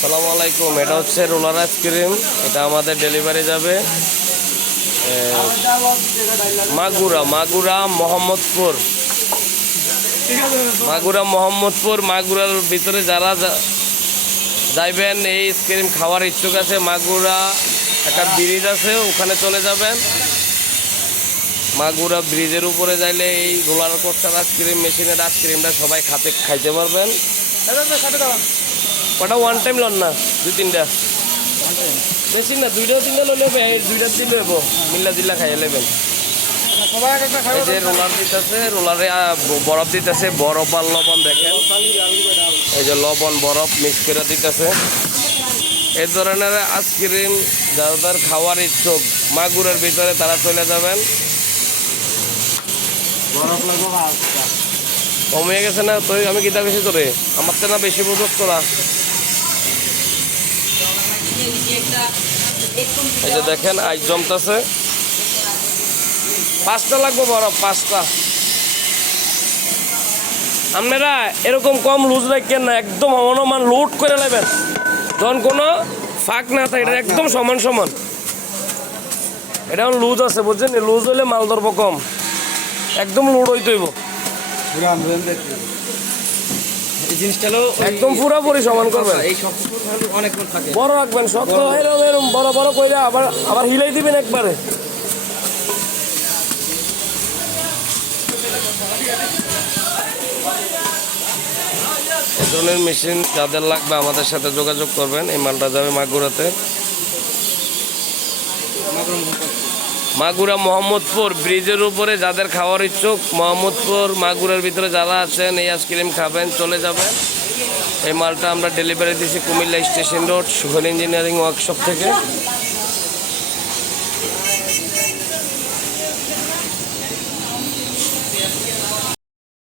সালাম আলাইকুম। এটা হচ্ছে রোলার আইসক্রিম এটা আমাদের ডেলিভারি যাবে মাগুরা মাগুরা, মোহাম্মদপুর। মাগুরা, মোহাম্মদপুর, মাগুরার ভিতরে যারা যাইবেন, এই আইসক্রিম খাওয়ার ইচ্ছুক আছে, মাগুরা একটা ব্রিজ আছে, ওখানে চলে যাবেন। মাগুরা ব্রিজের উপরে যাইলে এই রোলার কোস্টার আইসক্রিম মেশিনের আইসক্রিমটা সবাই খাতে, খাইতে পারবেন। কটা ওয়ান টাইম লন না দুই তিনটা। বেশি না দুইটা তিনটা লইলে হবে দুইটা দিলে হইব মিল্লা দিল্লা খাইয়ে নেবেন এই যে রোলার দিতেছে রোলারে বরফ দিতেছে বরফ আর লবণ দেখেন। এই যে লবণ বরফ মিক্স করে দিতেছে। এই ধরনের আইসক্রিম যাদের খাওয়ার ইচ্ছুক মাগুরের ভিতরে তারা চলে যাবেন। কমে গেছে না? তুই আমি কিতা বেশি তোরে আমার তো না বেশি বুঝত তোরা এই যে দেখেন আইস জমতেছে। পাঁচটা লাগবে বড় পাঁচটা। আপনারা এরকম কম লুজ রাখেন না একদম অনুমান লোড করে নেবেন। তখন কোনো ফাঁক না থাকে এটা একদম সমান সমান। এটা এখন লুজ আছে বুঝছেন? লুজ হলে মাল ধরবো কম। একদম লোড হইতে হইব। এই জিনিসটা হলো একদম পুরাপুরি সমান করবেন। এই শক্ত থাকে। বড় রাখবেন শক্ত এরকম এরকম বড় বড় কইরা আবার আবার হিলাই দিবেন একবারে। ধরনের মেশিন যাদের লাগবে আমাদের সাথে যোগাযোগ করবেন এই মালটা যাবে মাগুরাতে। মাগুরা মোহাম্মদপুর ব্রিজের উপরে যাদের খাওয়ার ইচ্ছুক, মোহাম্মদপুর মাগুরার ভিতরে যারা আছেন, এই আইসক্রিম খাবেন, চলে যাবেন। এই মালটা আমরা ডেলিভারি দিয়েছি Comilla station road Sugal engineering workshop থেকে।